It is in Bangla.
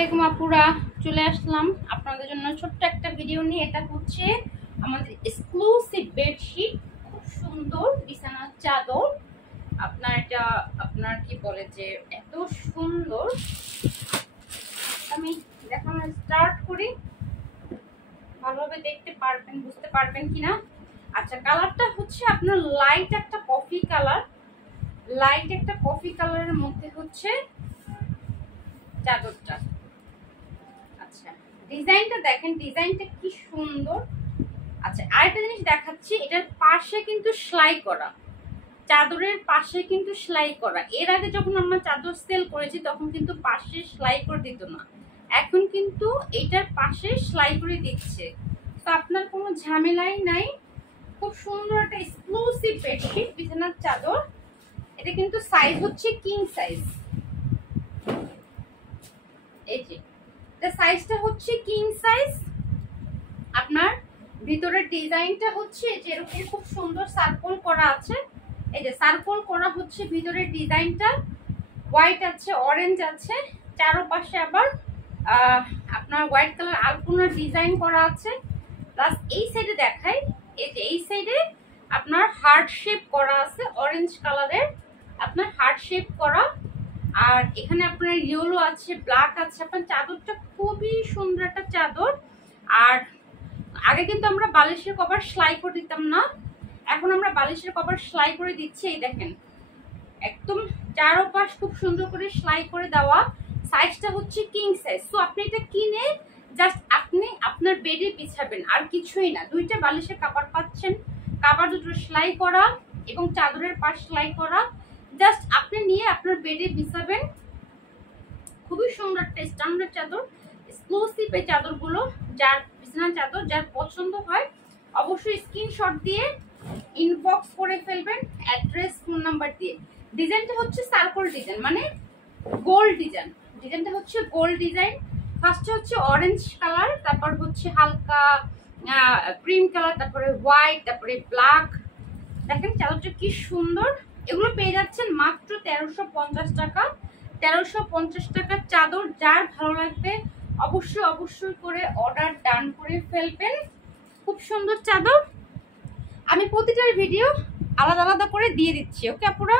আলাইকুম আপুরা, চলে আসলাম আপনাদের জন্য ছোট্ট একটা ভিডিও নিয়ে। এটা হচ্ছে আমাদের এক্সক্লুসিভ বেডশিট, খুব সুন্দর বিছানার চাদর। এটা আপনার কি বলে যে এত সুন্দর। আমি দেখানো স্টার্ট করি, ভালোভাবে দেখতে পারবেন, বুঝতে পারবেন কিনা। আচ্ছা, কালারটা হচ্ছে আপনার লাইট একটা কফি কালার, কালারের মধ্যে হচ্ছে চাদরটা। আচ্ছা, ডিজাইনটা দেখেন, ডিজাইনটা কি সুন্দর। আচ্ছা, আরেকটা জিনিস দেখাচ্ছি, এটার পাশে কিন্তু সেলাই করা, চাদরের পাশে কিন্তু সেলাই করা। এর আগে যখন আমরা চাদর সেল করেছি তখন কিন্তু পাশে সেলাই করে দিত না, এখন কিন্তু এটার পাশে সেলাই করে দিচ্ছে। তো আপনার কোনো ঝামেলাই নাই। খুব সুন্দর একটা এক্সক্লুসিভ বেডশিট, বিছানার চাদর। এটা কিন্তু সাইজ হচ্ছে কিং সাইজ। এই যে সাইজটা হচ্ছে কিং সাইজ। আপনার ভিতরের ডিজাইনটা হচ্ছে যেরকম খুব সুন্দর সার্কেল করা আছে। এই যে সার্কেল করা হচ্ছে ভিতরের ডিজাইনটা, হোয়াইট আছে, অরেঞ্জ আছে, চারপাশে আবার আপনার হোয়াইট কালার আলপনার ডিজাইন করা আছে। প্লাস এই সাইডে দেখাই, এই যে এই সাইডে আপনার হার্ট শেপ করা আছে, অরেঞ্জ কালারের আপনার হার্ট শেপ করা। আর এখানে আপনার ইয়েলো আছে, ব্ল্যাক আছে। আপনার চাদরটা খুবই সুন্দর একটা চাদর। আর আগে কিন্তু আমরা বালিশের কভার সেলাই করে দিতাম না, এখন আমরা বালিশের কভার সেলাই করে দিচ্ছি। এই দেখেন, একদম চারপাশ খুব সুন্দর করে সেলাই করে দেওয়া। সাইজটা হচ্ছে কিং সাইজ। তো আপনি এটা কিনে জাস্ট আপনি আপনার বেডে বিছাবেন, আর কিছুই না। দুইটা বালিশের কাভার পাচ্ছেন, কাভার দুটো সেলাই করা এবং চাদরের পাশ সেলাই করা। জাস্ট আপনি নিয়ে আপনার বেডে বিছাবেন। খুবই সুন্দর একটা স্ট্যান্ডার্ড চাদর, এক্সক্লুসিভ এই চাদরগুলো। যার বিছানার চাদর যার পছন্দ হয় অবশ্যই স্ক্রিনশট দিয়ে ইনবক্স করে ফেলবেন, অ্যাড্রেস, ফোন নাম্বার দিয়ে। ডিজাইনটা হচ্ছে সার্কেল ডিজাইন, মানে গোল্ড ডিজাইন। ডিজাইনটা হচ্ছে গোল্ড ডিজাইন। ফার্স্টে হচ্ছে অরেঞ্জ কালার, তারপর হচ্ছে হালকা ক্রিম কালার, তারপরে হোয়াইট, তারপরে ব্ল্যাক। দেখেন চাদরটা কি সুন্দর। এগুলো পেয়ে যাচ্ছেন মাত্র 1350 টাকা। 1350 টাকার চাদর। যার ভালো লাগবে অবশ্যই করে অর্ডার ডান করে ফেলবেন। খুব সুন্দর চাদর। আমি প্রতিটার ভিডিও আলাদা আলাদা করে দিয়ে দিচ্ছি, ওকে আপুরা।